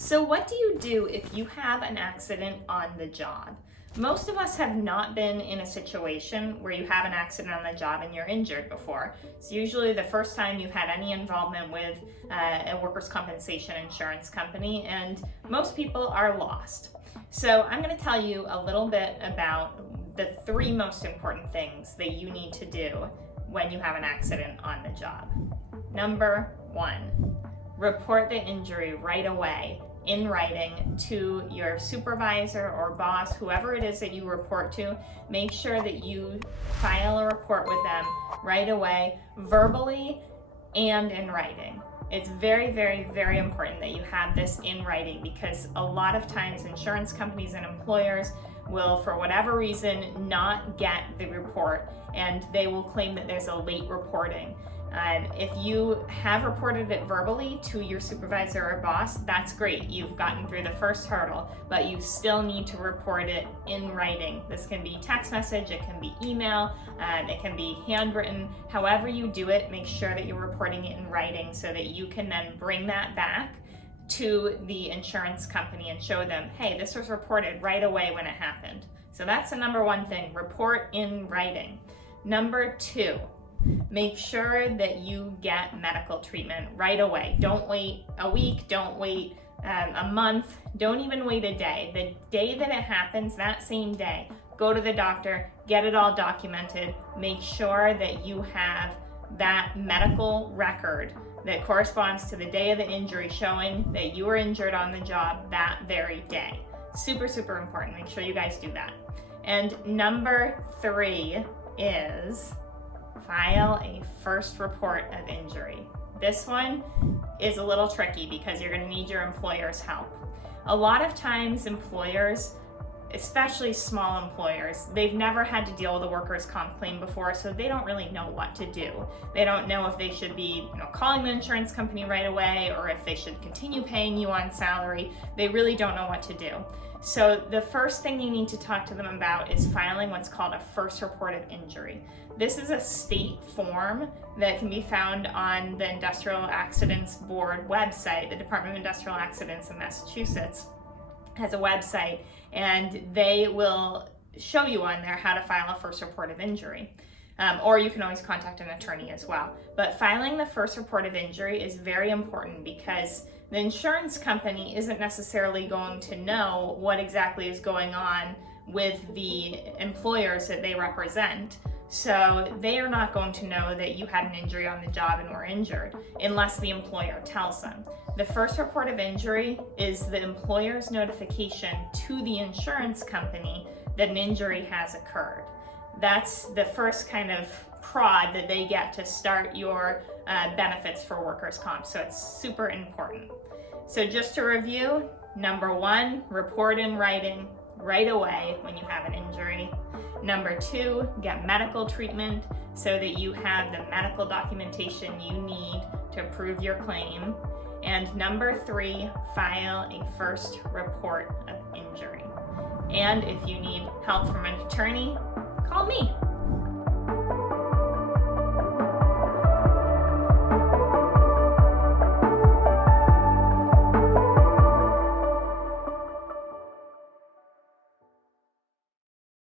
So what do you do if you have an accident on the job? Most of us have not been in a situation where you have an accident on the job and you're injured before. It's usually the first time you've had any involvement with a workers' compensation insurance company, and most people are lost. So I'm going to tell you a little bit about the three most important things that you need to do when you have an accident on the job. Number one, report the injury right away in writing to your supervisor or boss, whoever it is that you report to. Make sure that you file a report with them right away, verbally and in writing. It's very, very, very important that you have this in writing, because a lot of times insurance companies and employers will, for whatever reason, not get the report, and they will claim that there's a late reporting. If you have reported it verbally to your supervisor or boss, that's great. You've gotten through the first hurdle, but you still need to report it in writing. This can be text message, it can be email, it can be handwritten. However you do it, make sure that you're reporting it in writing so that you can then bring that back to the insurance company and show them, hey, this was reported right away when it happened. So that's the number one thing, report in writing. Number two, make sure that you get medical treatment right away. Don't wait a week, don't wait a month, don't even wait a day. The day that it happens, that same day, go to the doctor, get it all documented, make sure that you have that medical record that corresponds to the day of the injury, showing that you were injured on the job that very day. Super, super important. Make sure you guys do that. And number three is file a first report of injury. This one is a little tricky because you're going to need your employer's help. A lot of times employers, especially small employers, they've never had to deal with a workers' comp claim before, so they don't really know what to do. They don't know if they should be calling the insurance company right away, or if they should continue paying you on salary. They really don't know what to do. So the first thing you need to talk to them about is filing what's called a first report of injury. This is a state form that can be found on the Industrial Accidents Board website. The Department of Industrial Accidents in Massachusetts has a website, and they will show you on there how to file a first report of injury. Or you can always contact an attorney as well. But filing the first report of injury is very important, because the insurance company isn't necessarily going to know what exactly is going on with the employers that they represent. So they are not going to know that you had an injury on the job and were injured unless the employer tells them. The first report of injury is the employer's notification to the insurance company that an injury has occurred. That's the first kind of prod that they get to start your benefits for workers' comp. So it's super important. So just to review, number one, report in writing right away when you have an injury. Number two, get medical treatment so that you have the medical documentation you need to prove your claim. And number three, file a first report of injury. And if you need help from an attorney, call me.